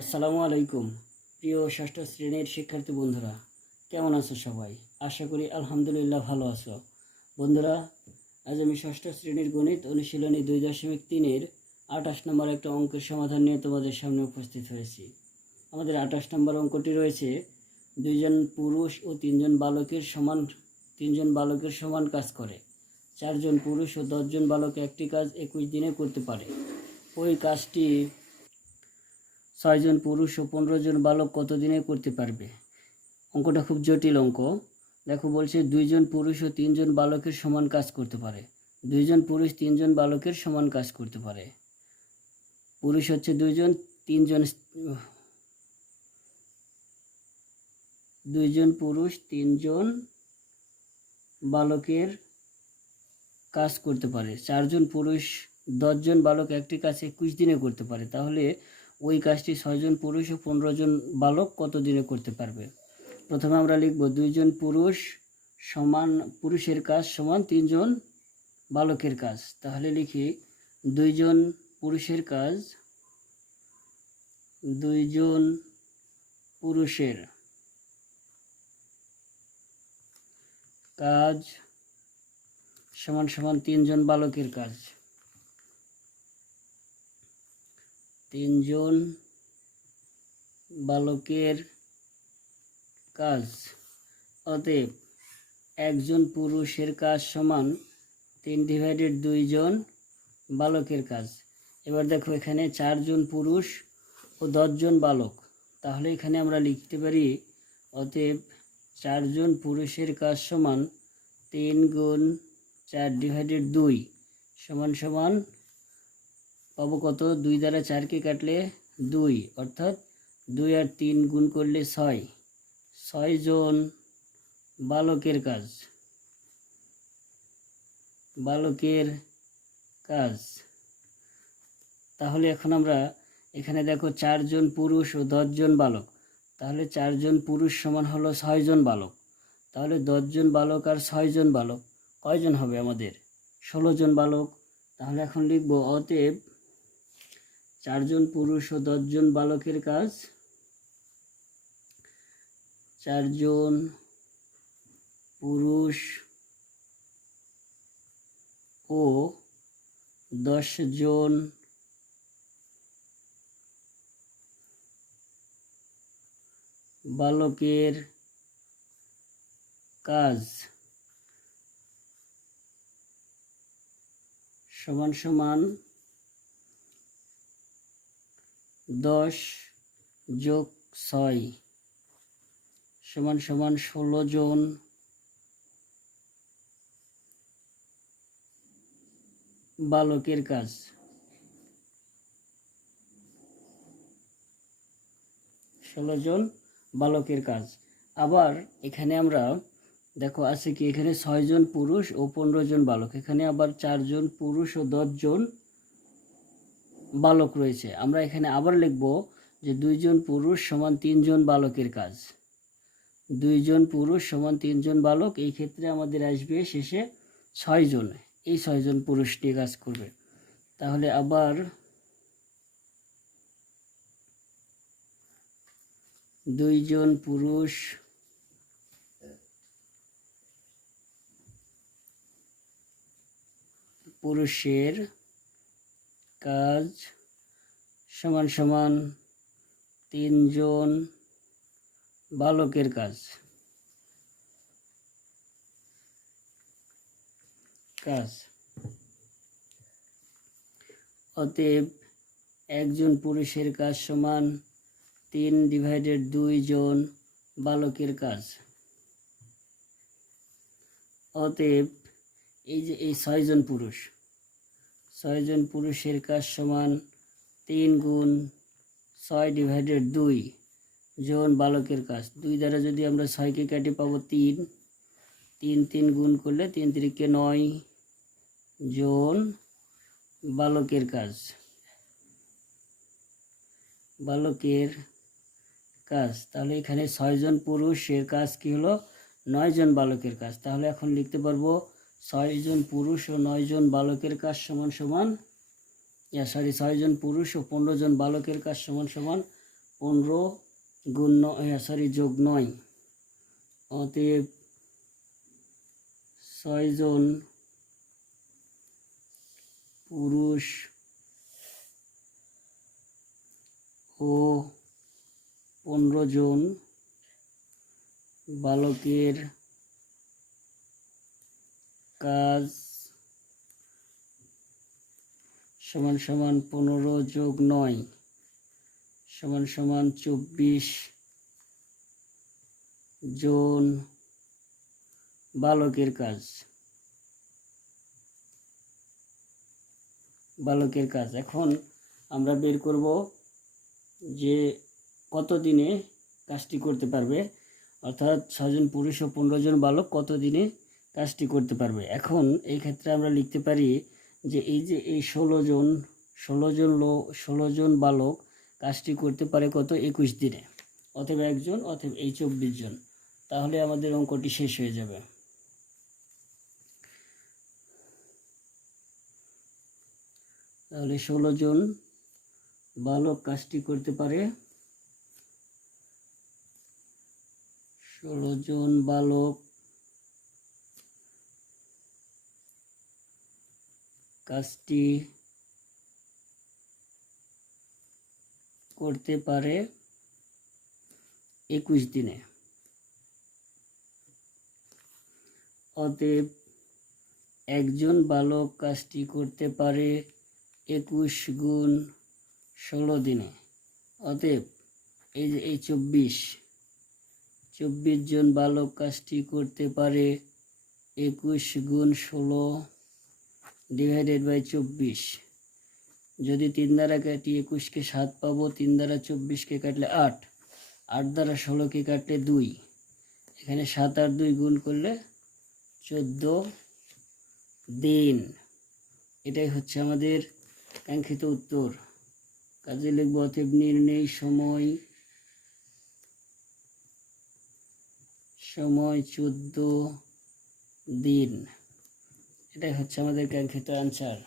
আসসালামু আলাইকুম। প্রিয় ষষ্ঠ শ্রেণির শিক্ষার্থী বন্ধুরা, কেমন আছো সবাই? আশা করি আলহামদুলিল্লাহ ভালো আছো। বন্ধুরা, আজ আমি ষষ্ঠ শ্রেণির গণিত অনুশীলনী দুই দশমিক তিনের আঠাশ নম্বর একটা অঙ্কের সমাধান নিয়ে তোমাদের সামনে উপস্থিত হয়েছি। আমাদের আঠাশ নম্বর অঙ্কটি রয়েছে, দুইজন পুরুষ ও তিনজন বালকের সমান, তিনজন বালকের সমান কাজ করে। চারজন পুরুষ ও দশজন বালক একটি কাজ একুশ দিনে করতে পারে। ওই কাজটি ছয়জন পুরুষ ও পনেরো জন বালক কতদিনে করতে পারবে? অঙ্কটা খুব জটিল অঙ্ক। দেখো বলছে দুইজন পুরুষ ও তিনজন বালকের সমান কাজ করতে পারে। দুইজন পুরুষ, তিনজন বালকের সমান কাজ করতে পারে। পুরুষ হচ্ছে দুইজন, তিনজন দুইজন পুরুষ, তিনজন বালকের কাজ করতে পারে। চারজন পুরুষ, দশজন বালক একটি কাজ একুশ দিনে করতে পারে। তাহলে ওই কাজটি ছয়জন পুরুষ ও পনেরো জন বালক কত দিনে করতে পারবে? প্রথমে আমরা লিখব দুইজন পুরুষ সমান, পুরুষের কাজ সমান তিনজন বালকের কাজ। তাহলে লিখি দুইজন পুরুষের কাজ দুইজন পুরুষের কাজ সমান সমান তিনজন বালকের কাজ। তিনজন বালকের কাজ। অতএব একজন পুরুষের কাজ সমান তিন ডিভাইডেড দুইজন বালকের কাজ। এবার দেখো এখানে চারজন পুরুষ ও দশজন বালক। তাহলে এখানে আমরা লিখতে পারি, অতএব চারজন পুরুষের কাজ সমান তিন গুণ চার ডিভাইডেড দুই সমান সমান পাবো কত? দুই দ্বারা চারকে কাটলে দুই, অর্থাৎ দুই আর তিন গুণ করলে ছয়। ছয় জন বালকের কাজ। বালকের কাজ। তাহলে এখন আমরা এখানে দেখো চারজন পুরুষ ও দশজন বালক। তাহলে চারজন পুরুষ সমান হলো ছয়জন বালক। তাহলে দশজন বালক আর ছয়জন বালক। কয়জন হবে আমাদের? ষোলো জন বালক। তাহলে এখন লিখব, অতএব চারজন পুরুষ ও দশজন বালকের কাজ। চারজন পুরুষ ও দশজন বালকের কাজ। সমান সমান দশ যোগ ছয় সমান সমান ষোলো জন বালকের কাজ। ষোলো জন বালকের কাজ। আবার এখানে আমরা, দেখো আছে কি, এখানে ছয়জন পুরুষ ও পনেরো জন বালক। এখানে আবার চারজন পুরুষ ও দশজন বালক রয়েছে। আমরা এখানে আবার লিখব যে দুইজন পুরুষ সমান তিনজন বালকের কাজ। দুইজন পুরুষ সমান তিনজন বালক, এই ক্ষেত্রে আমাদের আসবে শেষে ছয়জন। এই ছয়জন পুরুষ নিয়ে কাজ করবে। তাহলে আবার দুইজন পুরুষ পুরুষের কাজ সমান সমান তিনজন বালকের কাজ। কাজ। অতএব একজন পুরুষের কাজ সমান তিন ডিভাইডেড দুই জন বালকের কাজ। অতএব এই যে এই ছয়জন পুরুষ ছয়জন পুরুষের কাজ সমান তিন গুণ ছয় ডিভাইডেড দুই জন বালকের কাজ। দুই দ্বারা যদি আমরা ছয়কে কাটে পাবো তিন তিন তিন গুণ করলে তিন তিরিকে নয় জন বালকের কাজ। বালকের কাজ। তাহলে এখানে ছয়জন পুরুষের কাজ কি হলো? নয়জন বালকের কাজ। তাহলে এখন লিখতে পারব ছয়জন পুরুষ ও নয়জন বালকের কাজ সমান সমান। ইয়া সরি ছয়জন পুরুষ ও পনেরো জন বালকের কাজ সমান সমান। পনেরো গুণ নয় সরি যোগ নয়। অতএব ছয়জন পুরুষ ও পনেরো জন বালকের কাজ সমান সমান পনেরো যোগ নয় সমান সমান চব্বিশ জন বালকের কাজ। বালকের কাজ। এখন আমরা বের করব যে কত দিনে কাজটি করতে পারবে। অর্থাৎ ছজন পুরুষ ও পনেরো জন বালক কত দিনে কাজটি করতে পারবে। এখন এই ক্ষেত্রে আমরা লিখতে পারি যে এই যে এই ষোলো জন ষোলো জন লো, ষোলো জন বালক কাজটি করতে পারে কত? একুশ দিনে। অথবা একজন অথবা এই চব্বিশ জন। তাহলে আমাদের অঙ্কটি শেষ হয়ে যাবে। তাহলে ষোলো জন বালক কাজটি করতে পারে। ষোলো জন বালক কাজটি করতে পারে একুশ দিনে। অতএব একজন বালক কাজটি করতে পারে একুশ গুণ ষোলো দিনে। অতএব এই যে, এই চব্বিশ চব্বিশ জন বালক কাজটি করতে পারে একুশ গুণ ষোলো ডিভাইডেড বাই চব্বিশ। যদি তিন দ্বারা কাটি একুশকে সাত পাবো, তিন দ্বারা চব্বিশকে কাটলে আট। আট দ্বারা ষোলোকে কাটলে দুই। এখানে সাত আর দুই গুণ করলে চোদ্দ দিন। এটাই হচ্ছে আমাদের কাঙ্ক্ষিত উত্তর। কাজে লিখব, অতএব নির্ণয় সময় সময় চোদ্দ দিন। এটাই হচ্ছে আমাদের কাঙ্ক্ষিত অ্যান্সার